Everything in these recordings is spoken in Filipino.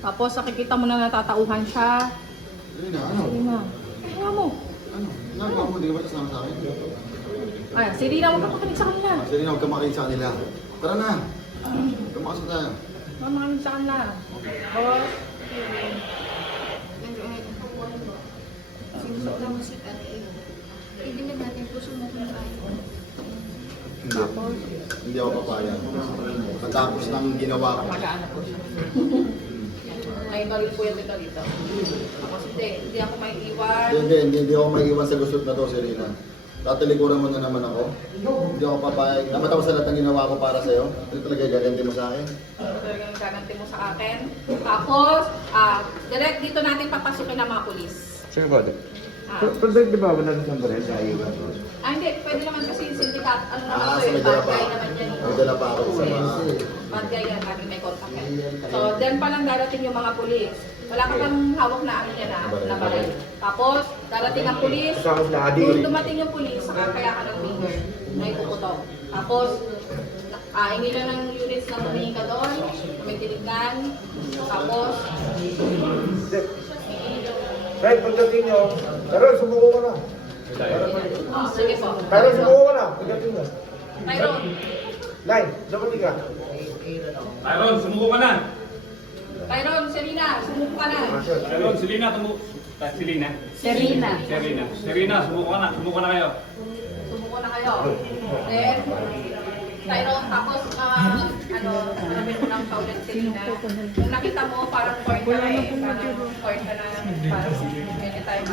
Tapos nakikita mo na natatauhan siya. Serena, ano? Sige na. Kaya mo. Ano? Nagawa mo, di ka ba kasama sa akin? Ay, sige na, huwag ka makinig sa kanila. Serena, huwag ka makinig sa kanila. Tara na. Tumakas na tayo. Huwag ka makinig sa kanila. Tapos, Sinusunod mo si ate. Ibilan natin puso mo kung ayaw. Hindi. Hindi ako papayag. Matapos ng ginawa ko. magaan na po siya. May ikalit po yung ito dito. Tapos hindi ako may iwan. Hindi ako maiiwan sa gusot na to, Serena. Tatalikuran mo na naman ako. Hindi ako papayag. Namatapos sa lahat ng ginawa ko para sa'yo. Hindi talaga gaganti mo sa akin. Talagang gaganti mo sa akin. Tapos, direct dito natin papasukin ang mga pulis. Sige ba? Ah. Pero di ba wala na siyang baril sa iwan? Hindi. Pwede naman kasi yung syndicat. Ano naman Ah, to so eh. may dala Bad pa guy ako. naman yan. May dala pa ako sa mga... Bad guy yan. Lagi may contact yan. So, then pa lang darating yung mga pulis. Wala ka bang hawak na ano yan na baril. Tapos, darating ang pulis. Kasama sila Adi. Kung dumating yung pulis, saka kaya ka ng finger na ipuputok. Tapos, hingi na ng units na tumingin ka doon, may tinignan. Tapos, Fred, pagdating nyo, pero sumuko ka na. sige po. Pero sumuko ka na, pagdating nyo. Tyrone, Line, dumating ka. Tyron, sumuko ka na. Tyrone, Serena, sumuko ka na. Tyron, Selena, Selena. Serena, sumuko ka na. Sumuko na kayo. Sumuko na kayo. Then, Tyrone, tapos, sabi ko ng Paul at Serena, kung nakita mo, parang court ka na eh. Parang court ka na, parang anytime,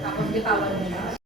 tapos bitawan mo siya.